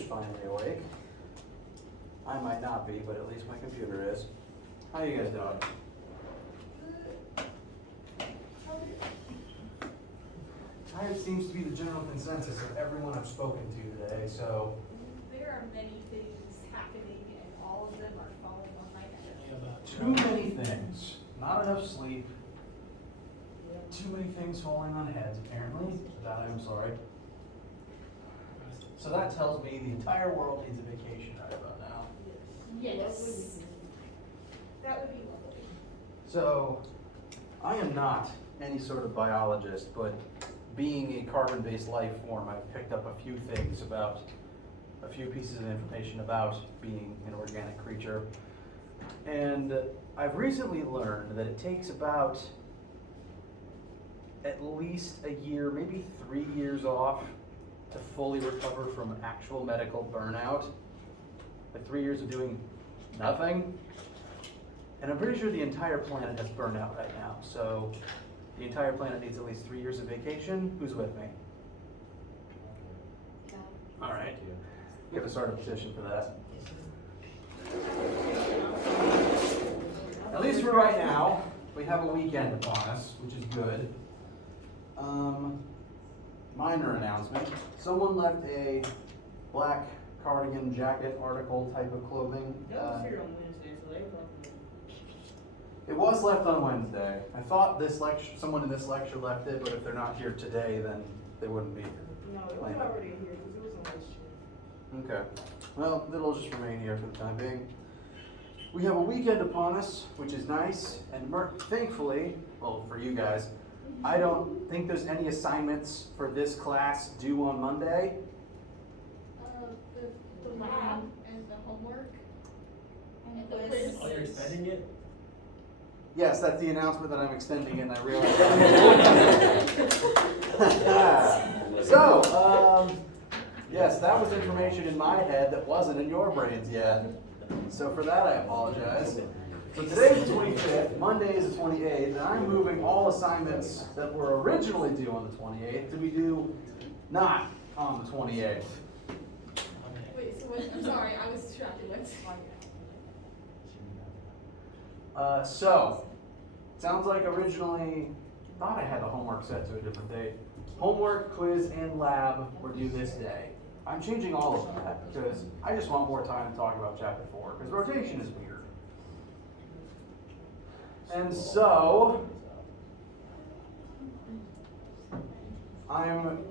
computer's finally awake. I might not be, but at least my computer is. How you guys doing? Tired seems to be the general consensus of everyone I've spoken to today, so. There are many things happening and all of them are falling on my head. Too many things. Not enough sleep. Too many things falling on heads, apparently. For that I'm sorry. So that tells me the entire world needs a vacation right about now. Yes. That would be lovely. So, I am not any sort of biologist, but being a carbon-based life form, I've picked up a few things about, a few pieces of information about being an organic creature. And I've recently learned that it takes about at least a year, maybe 3 years off to fully recover from actual medical burnout. Like 3 years of doing nothing. And I'm pretty sure the entire planet has burnout right now. So the entire planet needs at least 3 years of vacation. Who's with me? All right. You have to start a petition for that. At least for right now, we have a weekend upon us, which is good. Minor announcement. Someone left a black cardigan jacket article type of clothing. That was here on Wednesday, so they were. It was left on Wednesday. I thought someone in this lecture left it, but if they're not here today, then they wouldn't be. No, it was already here because it was on last year. Okay. Well, it'll just remain here for the time being. We have a weekend upon us, which is nice, and thankfully, well, for you guys, I don't think there's any assignments for this class due on Monday. The lab and the homework and the quiz. quiz. Oh, you're extending it? Yes, that's the announcement that I'm extending, and I realize. So, yes, that was information in my head that wasn't in your brains yet. So for that, I apologize. So today is the 25th, Monday is the 28th, and I'm moving all assignments that were originally due on the 28th to be due not on the 28th. Wait, so what, I'm sorry, I was distracted. So, sounds like originally, thought I had the homework set to a different date. Homework, quiz, and lab were due this day. I'm changing all of that because I just want more time to talk about chapter 4, because rotation is weird. And so, I'm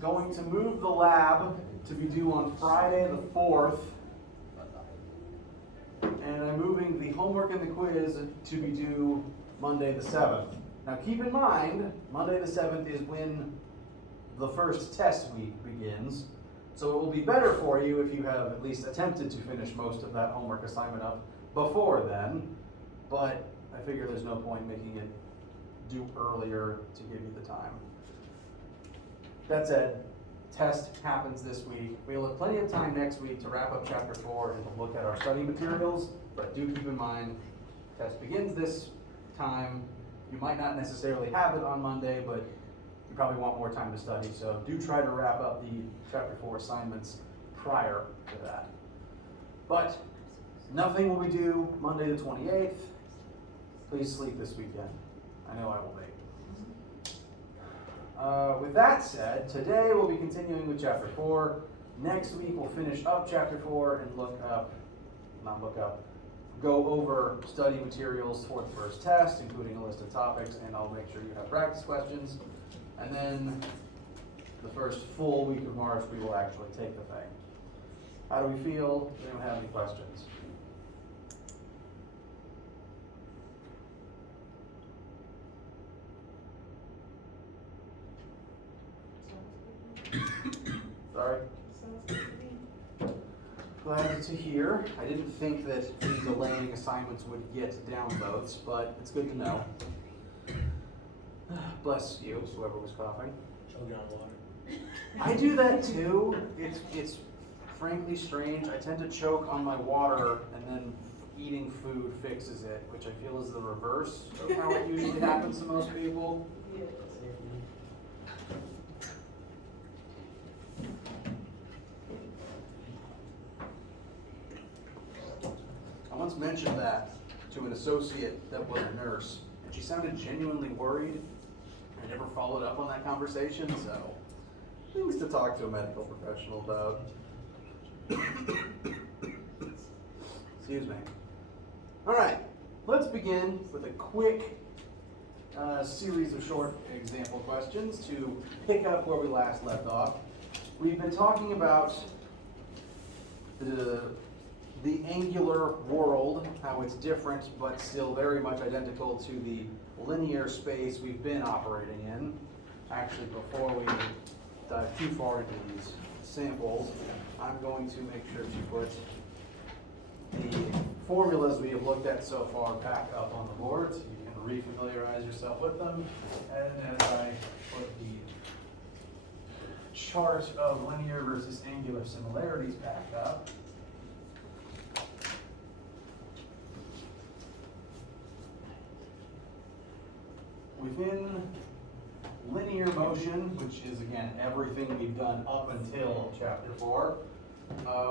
going to move the lab to be due on Friday the 4th, and I'm moving the homework and the quiz to be due Monday the 7th. Now keep in mind, Monday the 7th is when the first test week begins, so it will be better for you if you have at least attempted to finish most of that homework assignment up before then, but I figure there's no point making it due earlier to give you the time. That said, test happens this week. We'll have plenty of time next week to wrap up chapter 4 and to look at our study materials, but do keep in mind, test begins this time. You might not necessarily have it on Monday, but you probably want more time to study, so do try to wrap up the chapter 4 assignments prior to that. But nothing will be due Monday the 28th. Please sleep this weekend. I know I will be. With that said, today we'll be continuing with chapter 4. Next week we'll finish up chapter 4 and go over study materials for the first test, including a list of topics, and I'll make sure you have practice questions. And then the first full week of March we will actually take the thing. How do we feel? Does anyone have any questions? Sorry? Glad to hear. I didn't think that any delaying assignments would get downvotes, but it's good to know. Bless you, whoever was coughing. Choking on water. I do that too. It's frankly strange. I tend to choke on my water, and then eating food fixes it, which I feel is the reverse of how it usually happens to most people. once mentioned that to an associate that was a nurse, and she sounded genuinely worried. I never followed up on that conversation, so things to talk to a medical professional about. Excuse me. All right, let's begin with a quick series of short example questions to pick up where we last left off. We've been talking about the angular world, how it's different but still very much identical to the linear space we've been operating in. Actually, before we dive too far into these samples, I'm going to make sure to put the formulas we have looked at so far back up on the board so you can refamiliarize yourself with them. And as I put the chart of linear versus angular similarities back up, within linear motion, which is again everything we've done up until chapter 4,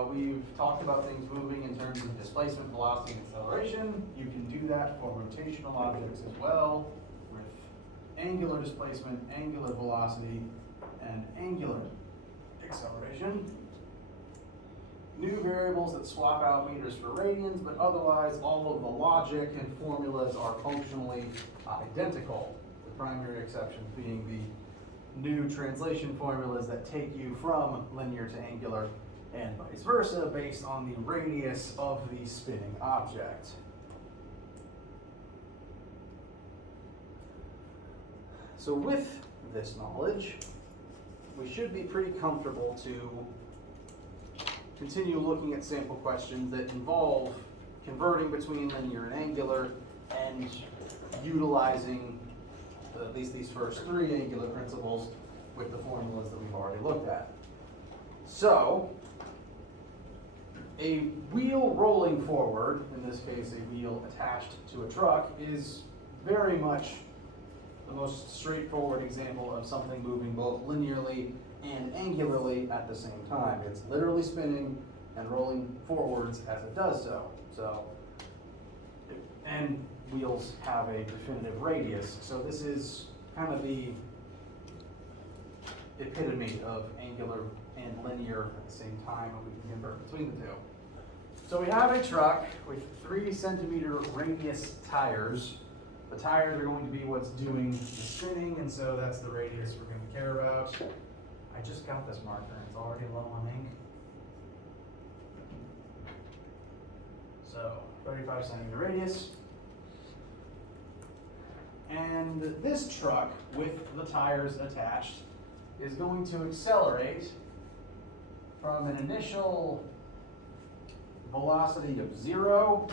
we've talked about things moving in terms of displacement, velocity, and acceleration. You can do that for rotational objects as well, with angular displacement, angular velocity, and angular acceleration. New variables that swap out meters for radians, but otherwise all of the logic and formulas are functionally identical. The primary exception being the new translation formulas that take you from linear to angular and vice versa based on the radius of the spinning object. So with this knowledge, we should be pretty comfortable to continue looking at sample questions that involve converting between linear and angular and utilizing at least these first 3 angular principles with the formulas that we've already looked at. So, a wheel rolling forward, in this case a wheel attached to a truck, is very much the most straightforward example of something moving both linearly and angularly at the same time. It's literally spinning and rolling forwards as it does so. And wheels have a definitive radius, so this is kind of the epitome of angular and linear at the same time, and we can convert between the two. So we have a truck with 3 centimeter radius tires. The tires are going to be what's doing the spinning, and so that's the radius we're going to care about. I just got this marker, and it's already low on ink. So 35 centimeter radius. And this truck with the tires attached is going to accelerate from an initial velocity of 0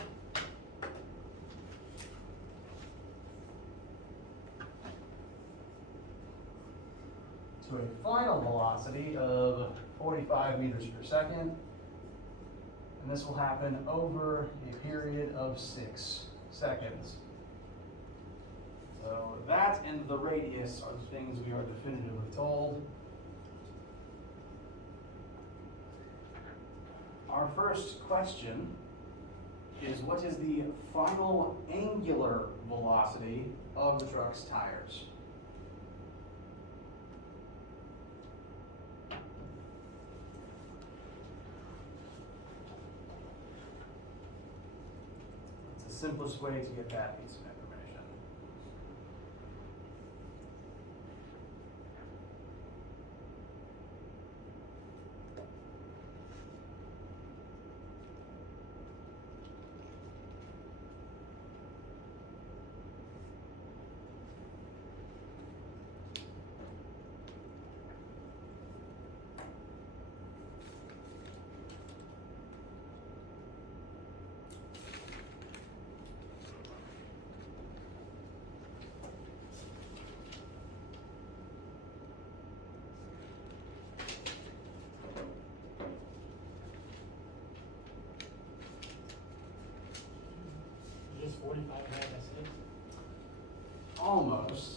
to a final velocity of 45 meters per second. And this will happen over a period of 6 seconds. So that and the radius are the things we are definitively told. Our first question is, what is the final angular velocity of the truck's tires? It's the simplest way to get that piece of information. Just 45 by 6? Almost.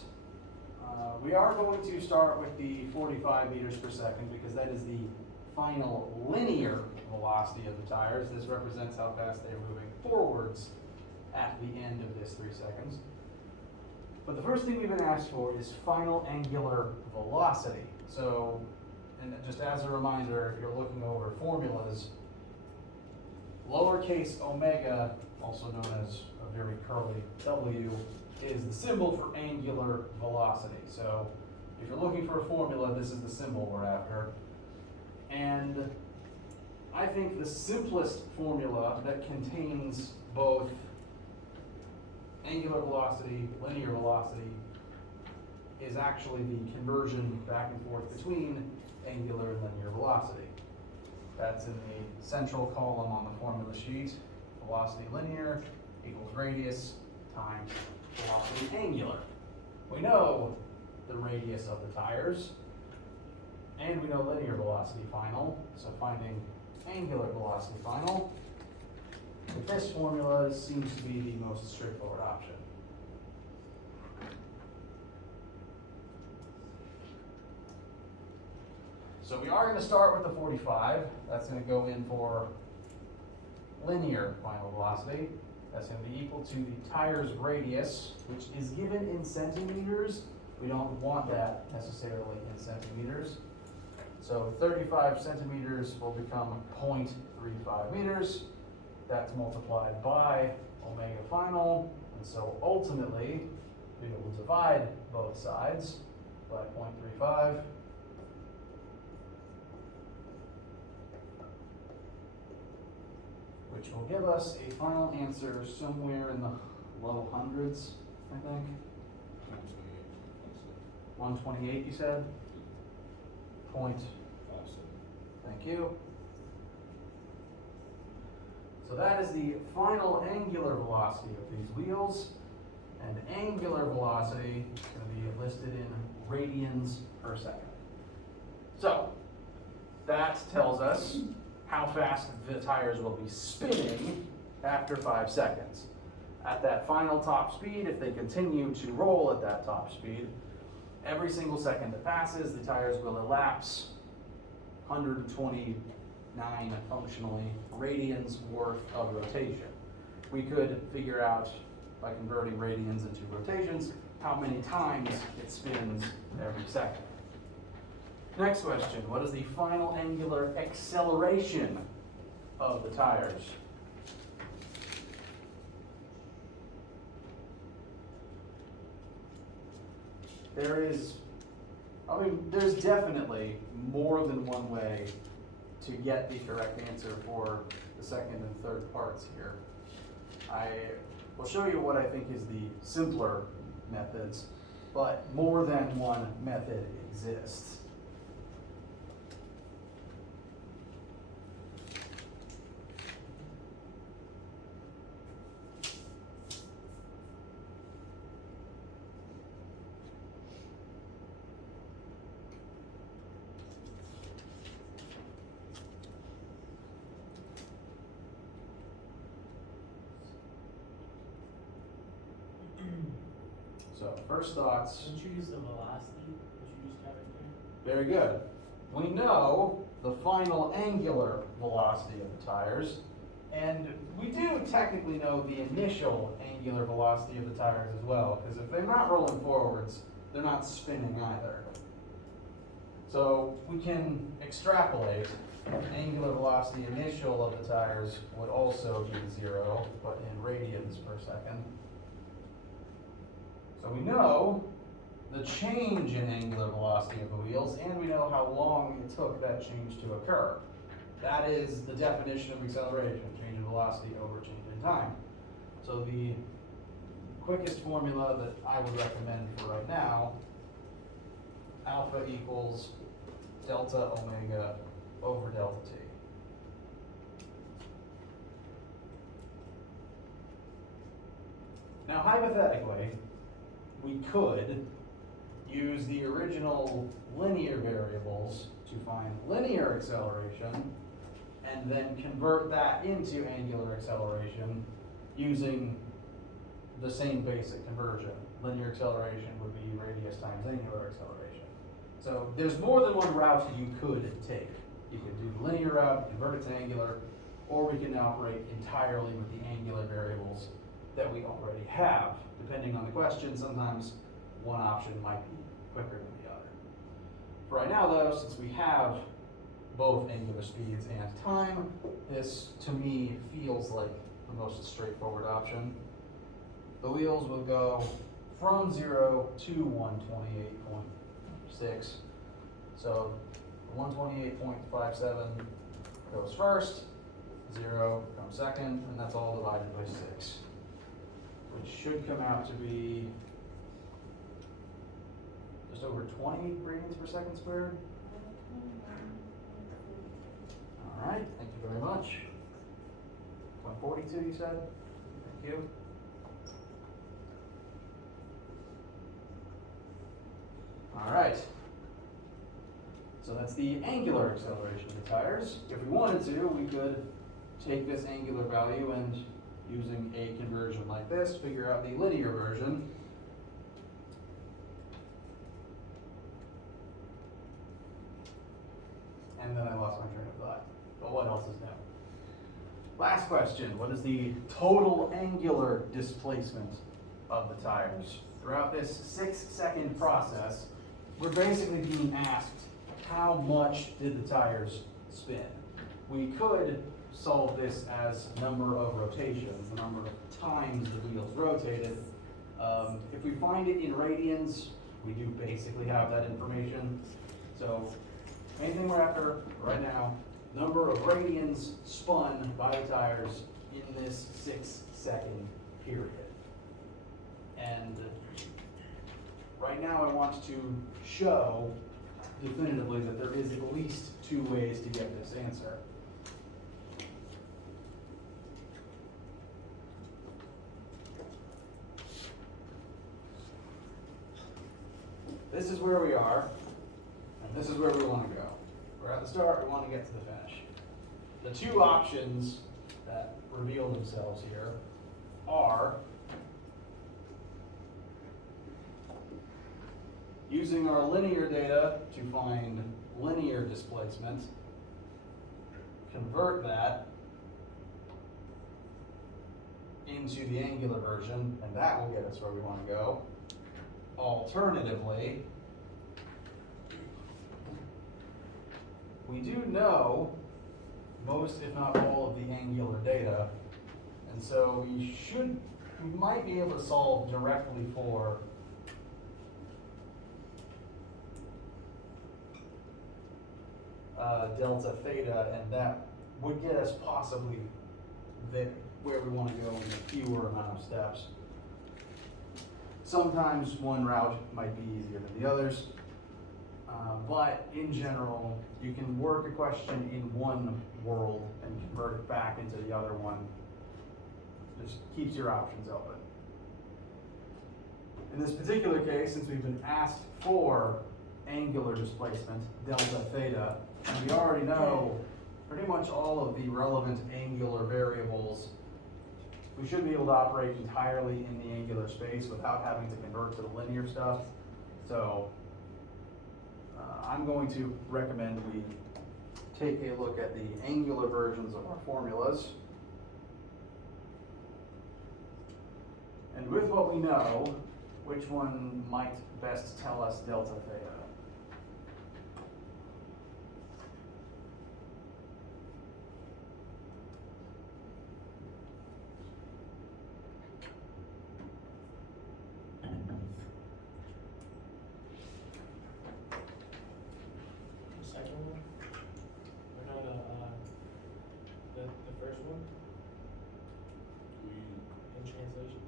We are going to start with the 45 meters per second because that is the final linear velocity of the tires. This represents how fast they're moving forwards at the end of this 3 seconds. But the first thing we've been asked for is final angular velocity. So, and just as a reminder, if you're looking over formulas, lowercase omega, also known as a very curly W, is the symbol for angular velocity. So if you're looking for a formula, this is the symbol we're after. And I think the simplest formula that contains both angular velocity, linear velocity, is actually the conversion back and forth between angular and linear velocity. That's in the central column on the formula sheet. Velocity linear equals radius times velocity angular. We know the radius of the tires, and we know linear velocity final, so finding angular velocity final with this formula seems to be the most straightforward option. So we are going to start with the 45. That's going to go in for linear final velocity. That's going to be equal to the tire's radius, which is given in centimeters. We don't want that necessarily in centimeters. So 35 centimeters will become 0.35 meters. That's multiplied by omega final. And so ultimately, we will divide both sides by 0.35. Which will give us a final answer somewhere in the low hundreds, I think. 128, you said? Point. Thank you. So that is the final angular velocity of these wheels. And angular velocity is going to be listed in radians per second. So that tells us how fast the tires will be spinning after 5 seconds. At that final top speed, if they continue to roll at that top speed, every single second that passes, the tires will elapse 129 functionally radians worth of rotation. We could figure out, by converting radians into rotations, how many times it spins every second. Next question, what is the final angular acceleration of the tires? There's definitely more than one way to get the correct answer for the second and third parts here. I will show you what I think is the simpler methods, but more than one method exists. So, first thoughts. Didn't you use the velocity that you just got right there? Very good. We know the final angular velocity of the tires, and we do technically know the initial angular velocity of the tires as well, because if they're not rolling forwards, they're not spinning either. So we can extrapolate. Angular velocity initial of the tires would also be 0, but in radians per second. So we know the change in angular velocity of the wheels, and we know how long it took that change to occur. That is the definition of acceleration, change in velocity over change in time. So the quickest formula that I would recommend for right now, alpha equals delta omega over delta t. Now hypothetically, we could use the original linear variables to find linear acceleration and then convert that into angular acceleration using the same basic conversion. Linear acceleration would be radius times angular acceleration. So there's more than one route you could take. You can do the linear route, convert it to angular, or we can operate entirely with the angular variables that we already have. Depending on the question, sometimes one option might be quicker than the other. For right now though, since we have both angular speeds and time, this to me feels like the most straightforward option. The wheels will go from 0 to 128.6. So 128.57 goes first, 0 comes second, and that's all divided by 6, which should come out to be just over 20 radians per second squared. All right, thank you very much. 142 you said? Thank you. All right. So that's the angular acceleration of the tires. If we wanted to, we could take this angular value and, using a conversion like this, figure out the linear version. And then I lost my train of thought. But what else is new? Last question, what is the total angular displacement of the tires? Throughout this 6-second process, we're basically being asked, how much did the tires spin? We could solve this as number of rotations, the number of times the wheels rotated. If we find it in radians, we do basically have that information. So anything we're after right now, number of radians spun by the tires in this 6-second period. And right now I want to show definitively that there is at least 2 ways to get this answer. This is where we are, and this is where we want to go. We're at the start, we want to get to the finish. The 2 options that reveal themselves here are using our linear data to find linear displacement, convert that into the angular version, and that will get us where we want to go. Alternatively, we do know most, if not all, of the angular data, and so we might be able to solve directly for delta theta, and that would get us possibly there, where we want to go in a fewer amount of steps. Sometimes one route might be easier than the others, but in general, you can work a question in one world and convert it back into the other one. Just keeps your options open. In this particular case, since we've been asked for angular displacement, delta theta, and we already know pretty much all of the relevant angular variables, we should be able to operate entirely in the angular space without having to convert to the linear stuff. So I'm going to recommend we take a look at the angular versions of our formulas. And with what we know, which one might best tell us delta theta? The second one? Or no, the first one? In translation?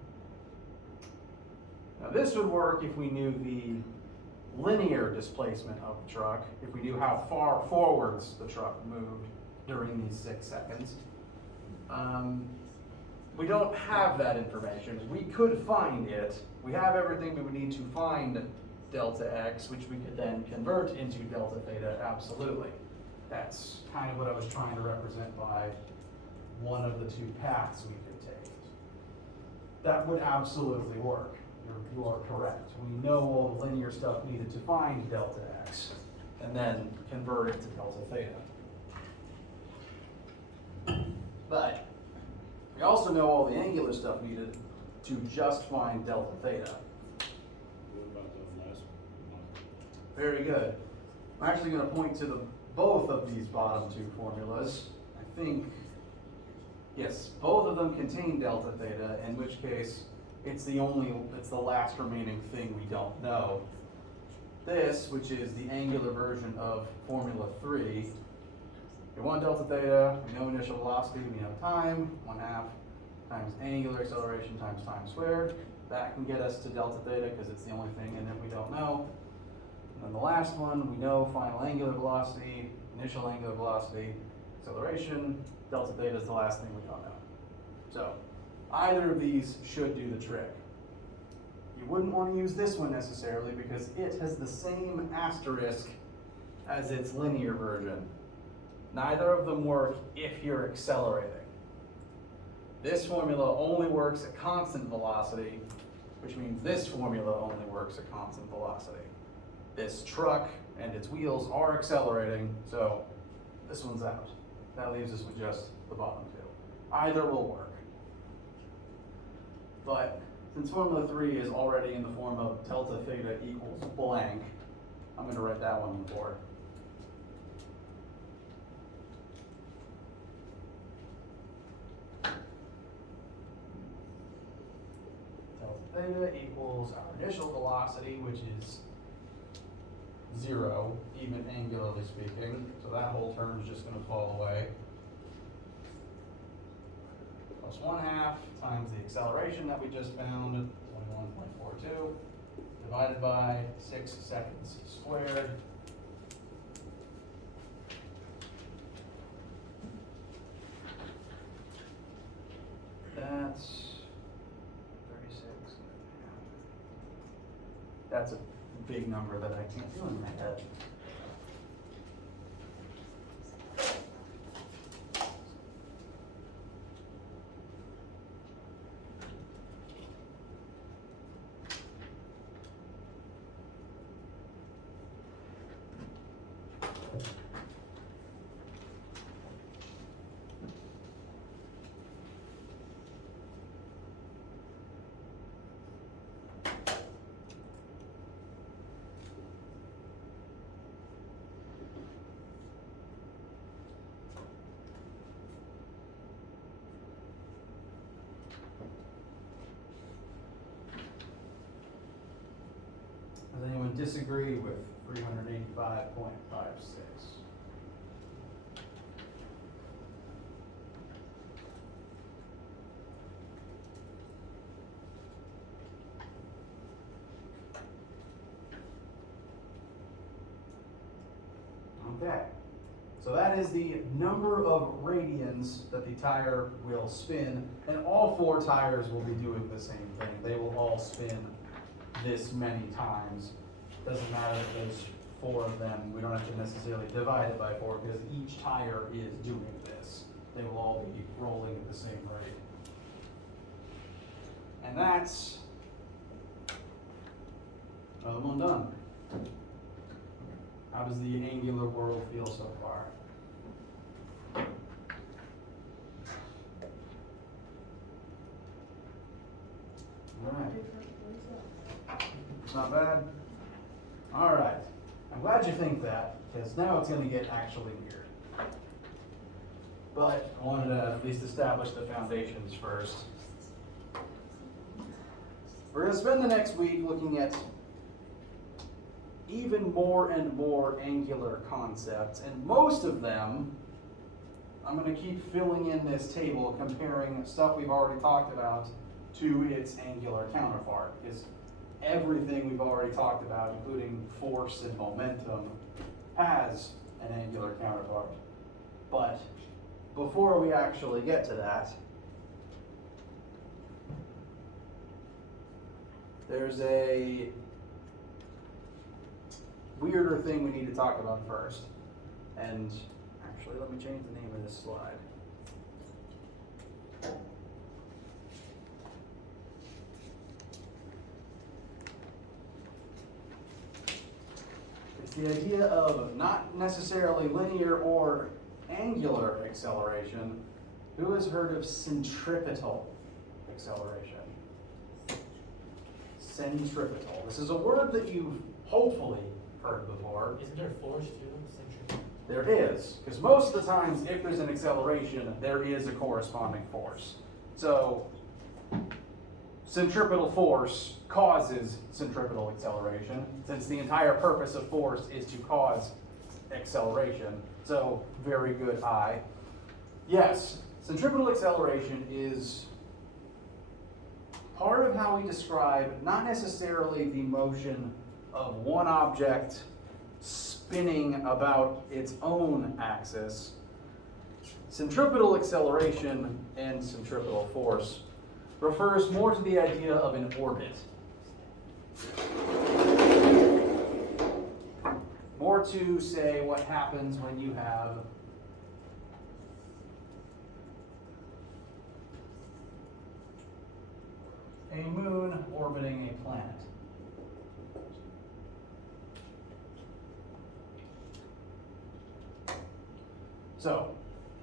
Now this would work if we knew the linear displacement of the truck, if we knew how far forwards the truck moved during these 6 seconds. We don't have that information. We could find it. We have everything we would need to find delta x, which we could then convert into delta theta, absolutely. That's kind of what I was trying to represent by one of the 2 paths we could take. That would absolutely work. You are correct. We know all the linear stuff needed to find delta x, and then convert it to delta theta. But we also know all the angular stuff needed to just find delta theta. What about the last one? Very good. I'm actually going to point to both of these bottom two formulas. I think, yes, both of them contain delta theta, in which case it's the last remaining thing we don't know. This, which is the angular version of formula 3, we want delta theta, we know initial velocity, we know time, 1/2 times angular acceleration times time squared. That can get us to delta theta because it's the only thing in it we don't know. And then the last one, we know final angular velocity, initial angular velocity, acceleration. Delta theta is the last thing we don't know. So either of these should do the trick. You wouldn't want to use this one necessarily because it has the same asterisk as its linear version. Neither of them work if you're accelerating. This formula only works at constant velocity, which means this formula only works at constant velocity. This truck and its wheels are accelerating, so this one's out. That leaves us with just the bottom two. Either will work. But since formula 3 is already in the form of delta theta equals blank, I'm going to write that one on the board. Delta theta equals our initial velocity, which is 0, even angularly speaking. So that whole term is just going to fall away. Plus 1/2 times the acceleration that we just found, 21.42, divided by 6 seconds squared. That's 36. That's a big number that I can't do in my head. Does anyone disagree with 385.56? Okay, so that is the number of radians that the tire will spin, and all 4 tires will be doing the same thing. They will all spin this many times. Doesn't matter if there's 4 of them. We don't have to necessarily divide it by 4 because each tire is doing this. They will all be rolling at the same rate. And that's another one done. How does the angular world feel so far? All right. Not bad. All right. I'm glad you think that, because now it's going to get actually weird. But I wanted to at least establish the foundations first. We're going to spend the next week looking at even more and more angular concepts, and most of them I'm going to keep filling in this table comparing stuff we've already talked about to its angular counterpart, because everything we've already talked about, including force and momentum, has an angular counterpart. But before we actually get to that, there's a weirder thing we need to talk about first. And actually, let me change the name of this slide. It's the idea of not necessarily linear or angular acceleration, Who has heard of centripetal acceleration? Centripetal. This is a word that you've hopefully heard before. Isn't there force too? Centripetal. There is, because most of the times if there's an acceleration, there is a corresponding force. So centripetal force causes centripetal acceleration, since the entire purpose of force is to cause acceleration. So very good eye. Yes, centripetal acceleration is part of how we describe not necessarily the motion of one object spinning about its own axis. Centripetal acceleration and centripetal force refers more to the idea of an orbit. More to say what happens when you have a moon orbiting a planet. So,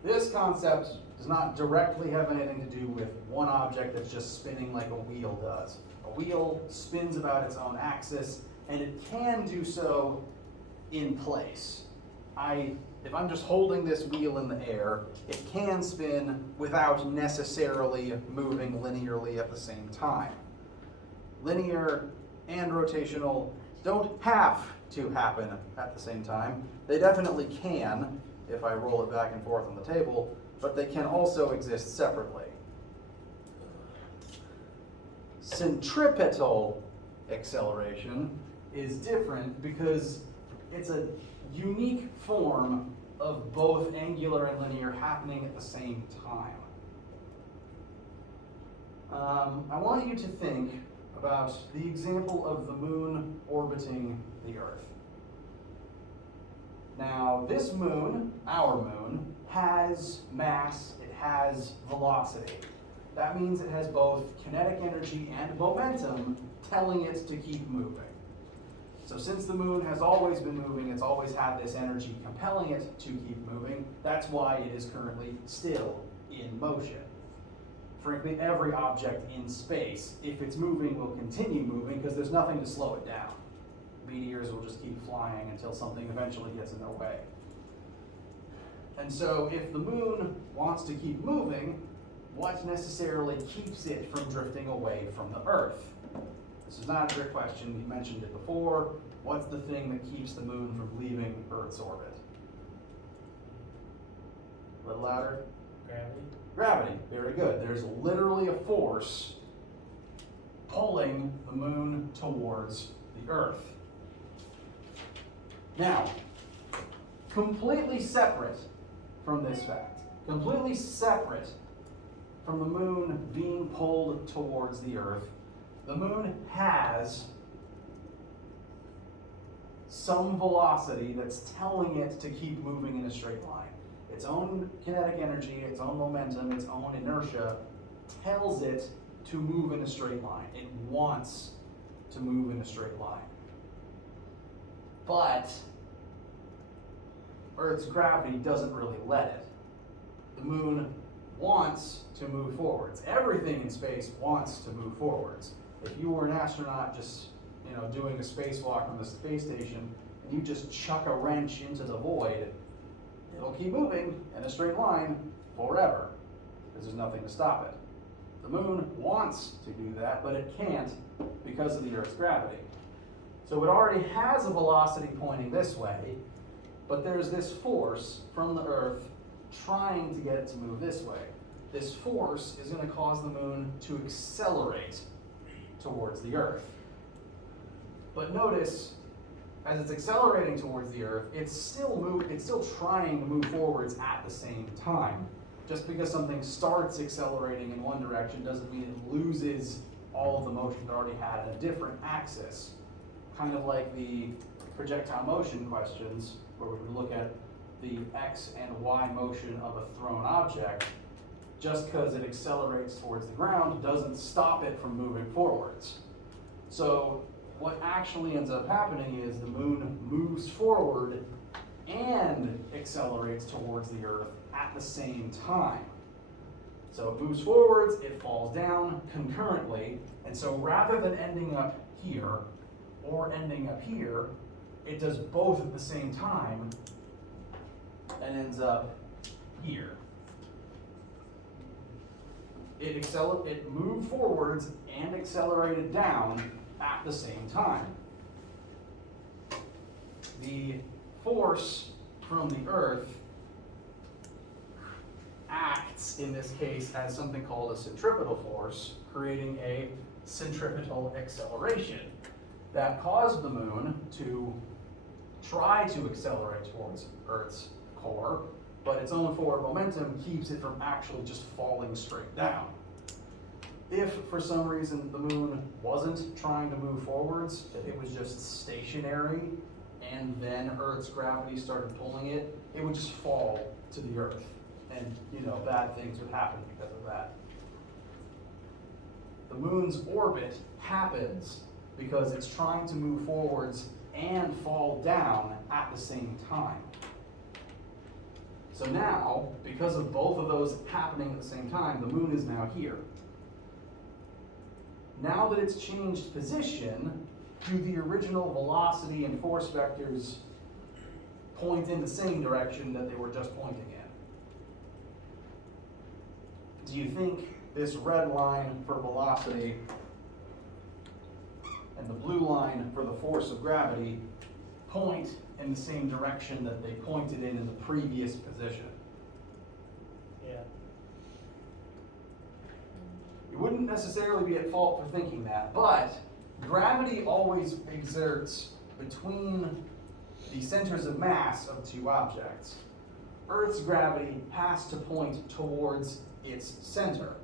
this concept does not directly have anything to do with one object that's just spinning like a wheel does. A wheel spins about its own axis, and it can do so in place. If I'm just holding this wheel in the air, it can spin without necessarily moving linearly at the same time. Linear and rotational don't have to happen at the same time. They definitely can, if I roll it back and forth on the table, but they can also exist separately. Centripetal acceleration is different because it's a unique form of both angular and linear happening at the same time. I want you to think about the example of the moon orbiting the Earth. Now, this moon, our moon, has mass, it has velocity. That means it has both kinetic energy and momentum telling it to keep moving. So since the moon has always been moving, it's always had this energy compelling it to keep moving, that's why it is currently still in motion. Frankly, every object in space, if it's moving, will continue moving because there's nothing to slow it down. Meteors will just keep flying until something eventually gets in their way. And so if the moon wants to keep moving, what necessarily keeps it from drifting away from the Earth? This is not a trick question, we mentioned it before. What's the thing that keeps the moon from leaving Earth's orbit? A little louder. Gravity. Gravity, very good. There's literally a force pulling the moon towards the Earth. Now, completely separate from this fact, completely separate from the moon being pulled towards the Earth, the moon has some velocity that's telling it to keep moving in a straight line. Its own kinetic energy, its own momentum, its own inertia tells it to move in a straight line. It wants to move in a straight line. But Earth's gravity doesn't really let it. The moon wants to move forwards. Everything in space wants to move forwards. If you were an astronaut just, doing a spacewalk from the space station, and you just chuck a wrench into the void, it'll keep moving in a straight line forever, because there's nothing to stop it. The moon wants to do that, but it can't because of the Earth's gravity. So it already has a velocity pointing this way, but there's this force from the Earth trying to get it to move this way. This force is going to cause the moon to accelerate towards the Earth. But notice, as it's accelerating towards the Earth, it's still trying to move forwards at the same time. Just because something starts accelerating in one direction doesn't mean it loses all of the motion it already had in a different axis. Kind of like the projectile motion questions, where we would look at the X and Y motion of a thrown object. Just because it accelerates towards the ground doesn't stop it from moving forwards. So what actually ends up happening is the moon moves forward and accelerates towards the Earth at the same time. So it moves forwards, it falls down concurrently, and so rather than ending up here or ending up here, it does both at the same time and ends up here. It moved forwards and accelerated down at the same time. The force from the Earth acts, in this case, as something called a centripetal force, creating a centripetal acceleration that caused the moon to try to accelerate towards Earth's core, but its own forward momentum keeps it from actually just falling straight down. If for some reason the moon wasn't trying to move forwards, if it was just stationary and then Earth's gravity started pulling it, it would just fall to the Earth. And, bad things would happen because of that. The moon's orbit happens because it's trying to move forwards and fall down at the same time. So now, because of both of those happening at the same time, the moon is now here. Now that it's changed position, do the original velocity and force vectors point in the same direction that they were just pointing in? Do you think this red line for velocity and the blue line for the force of gravity point in the same direction that they pointed in the previous position? Yeah. You wouldn't necessarily be at fault for thinking that, but gravity always exerts between the centers of mass of two objects. Earth's gravity has to point towards its center.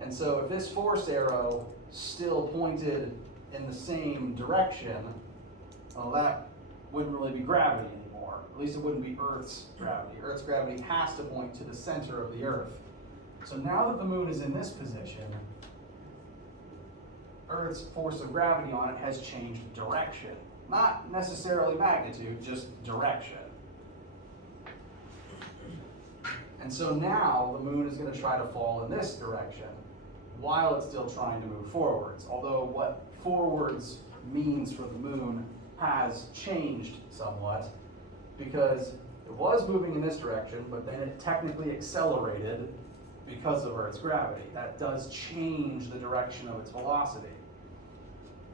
And so if this force arrow still pointed in the same direction, well, that wouldn't really be gravity anymore. At least it wouldn't be Earth's gravity. Earth's gravity has to point to the center of the Earth. So now that the moon is in this position, Earth's force of gravity on it has changed direction. Not necessarily magnitude, just direction. And so now the moon is going to try to fall in this direction while it's still trying to move forwards. Although what forwards means for the moon has changed somewhat, because it was moving in this direction, but then it technically accelerated because of Earth's gravity. That does change the direction of its velocity.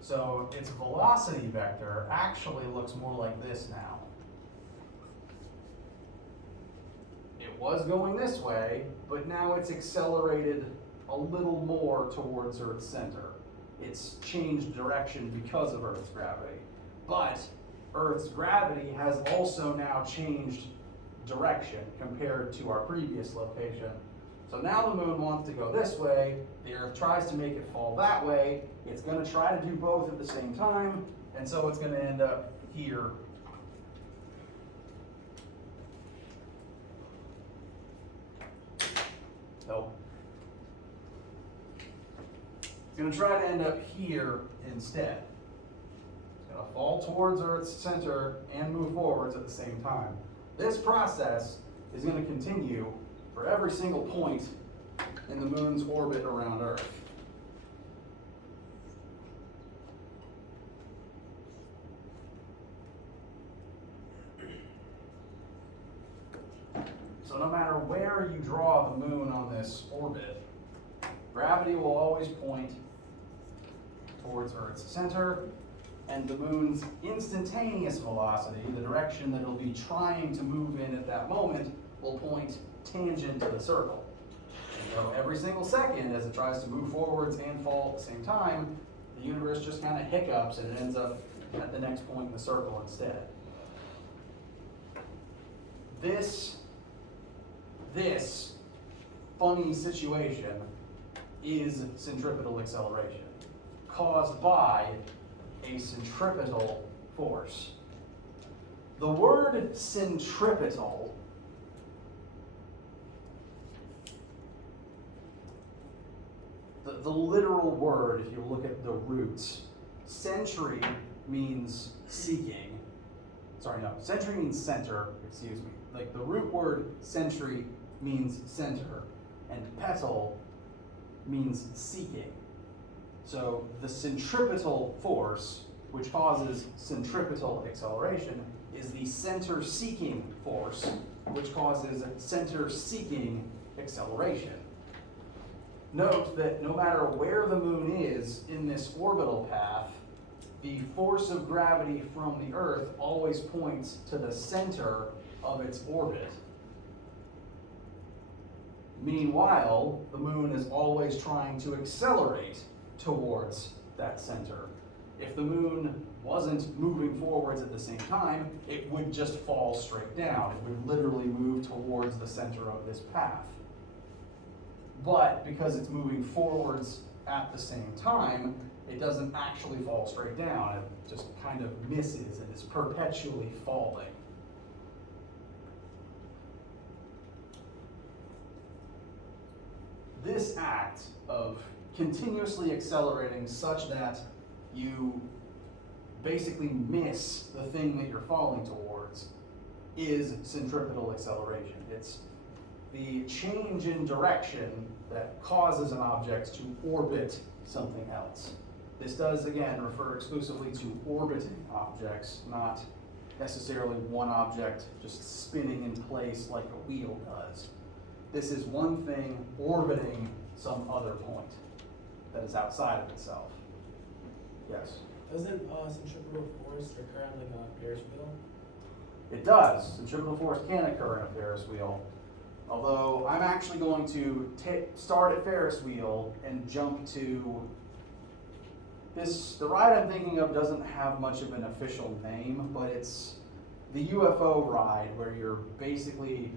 So its velocity vector actually looks more like this now. It was going this way, but now it's accelerated a little more towards Earth's center. It's changed direction because of Earth's gravity. But Earth's gravity has also now changed direction compared to our previous location. So now the moon wants to go this way, the Earth tries to make it fall that way, it's going to try to do both at the same time, and so it's going to end up here. Nope. It's going to try to end up here instead. It's going to fall towards Earth's center and move forwards at the same time. This process is going to continue for every single point in the moon's orbit around Earth. So no matter where you draw the moon on this orbit, gravity will always point towards Earth's center, and the moon's instantaneous velocity, the direction that it'll be trying to move in at that moment, will point tangent to the circle. And so every single second, as it tries to move forwards and fall at the same time, the universe just kind of hiccups and it ends up at the next point in the circle instead. This funny situation is centripetal acceleration, caused by a centripetal force. The word centripetal the literal word, if you look at the roots, century means seeking. Century means center, excuse me. Like the root word century means center. and petal means seeking. So the centripetal force, which causes centripetal acceleration, is the center-seeking force, which causes center-seeking acceleration. Note that no matter where the moon is in this orbital path, the force of gravity from the Earth always points to the center of its orbit. Meanwhile, the moon is always trying to accelerate towards that center. If the moon wasn't moving forwards at the same time, it would just fall straight down. It would literally move towards the center of this path. But because it's moving forwards at the same time, it doesn't actually fall straight down. It just kind of misses and is perpetually falling. This act of continuously accelerating such that you basically miss the thing that you're falling towards is centripetal acceleration. It's the change in direction that causes an object to orbit something else. This does, again, refer exclusively to orbiting objects, not necessarily one object just spinning in place like a wheel does. This is one thing orbiting some other point that is outside of itself. Yes? Doesn't centripetal force occur on like a Ferris wheel? It does. Centripetal force can occur in a Ferris wheel. Although I'm actually going to start at Ferris wheel and jump to this. The ride I'm thinking of doesn't have much of an official name, but it's the UFO ride where you're basically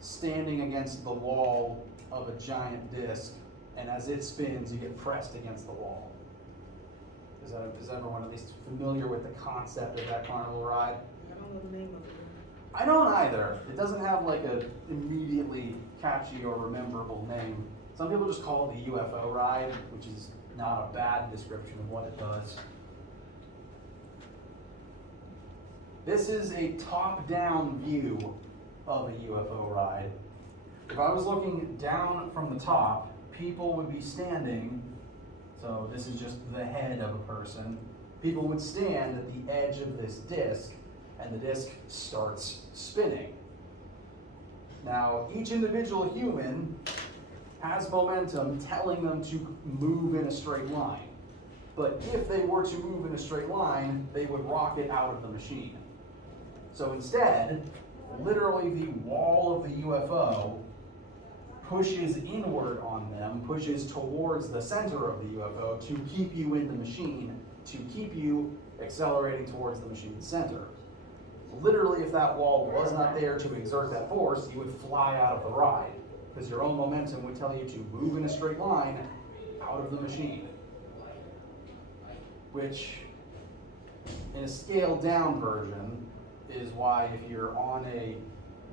standing against the wall of a giant disc, and as it spins, you get pressed against the wall. Is everyone at least familiar with the concept of that carnival ride? I don't know the name of it. I don't either. It doesn't have like a immediately catchy or rememberable name. Some people just call it the UFO ride, which is not a bad description of what it does. This is a top-down view of a UFO ride. If I was looking down from the top, people would be standing, so this is just the head of a person. People would stand at the edge of this disc, and the disc starts spinning. Now, each individual human has momentum telling them to move in a straight line. But if they were to move in a straight line, they would rocket out of the machine. So instead, literally the wall of the UFO pushes inward on them, pushes towards the center of the UFO to keep you in the machine, to keep you accelerating towards the machine's center. Literally, if that wall was not there to exert that force, you would fly out of the ride, because your own momentum would tell you to move in a straight line out of the machine. Which, in a scaled down version, is why if you're on a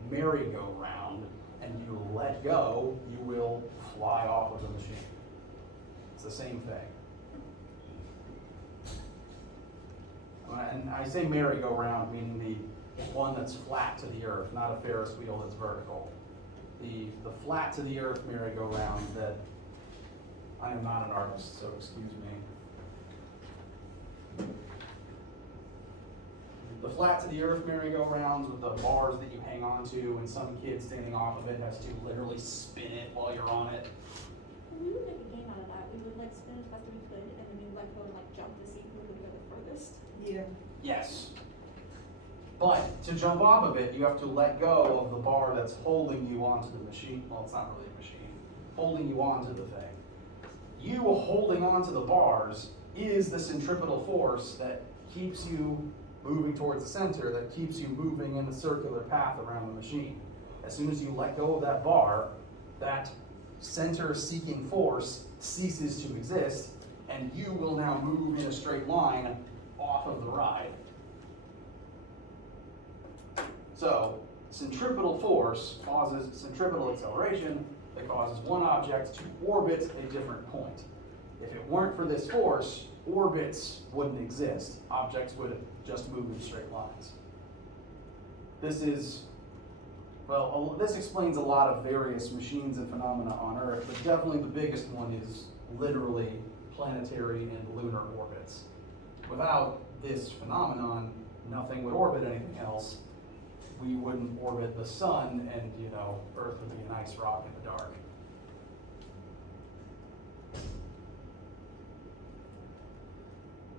merry-go-round and you let go, you will fly off of the machine. It's the same thing. And I say merry-go-round, meaning the one that's flat to the earth, not a Ferris wheel that's vertical. The flat to the earth merry-go-round that, I am not an artist, so excuse me. The flat to the earth merry-go-rounds with the bars that you hang on to, and some kid standing off of it has to literally spin it while you're on it. We would make a game out of that. We would like spin as fast as we could, and then we would like go and like jump to see who could go the furthest. Yeah. Yes. But to jump off of it, you have to let go of the bar that's holding you onto the machine. Well, it's not really a machine. Holding you onto the thing. You holding onto the bars is the centripetal force that keeps you moving towards the center, that keeps you moving in a circular path around the machine. As soon as you let go of that bar, that center-seeking force ceases to exist, and you will now move in a straight line off of the ride. So, centripetal force causes centripetal acceleration that causes one object to orbit a different point. If it weren't for this force, orbits wouldn't exist. Objects would just move in straight lines. This is, Well, this explains a lot of various machines and phenomena on Earth, but definitely the biggest one is literally planetary and lunar orbits. Without this phenomenon, nothing would orbit anything else. We wouldn't orbit the sun, and Earth would be an ice rock in the dark.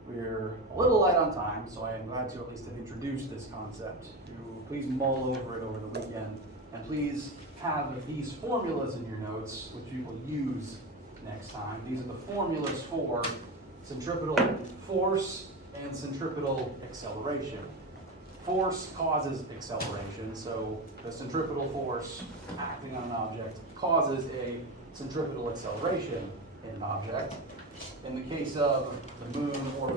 We're a little light on time, so I am glad to at least have introduced this concept. Please mull over it over the weekend, and please have these formulas in your notes, which you will use next time. These are the formulas for centripetal force and centripetal acceleration. Force causes acceleration, so the centripetal force acting on an object causes a centripetal acceleration in an object. In the case of the moon or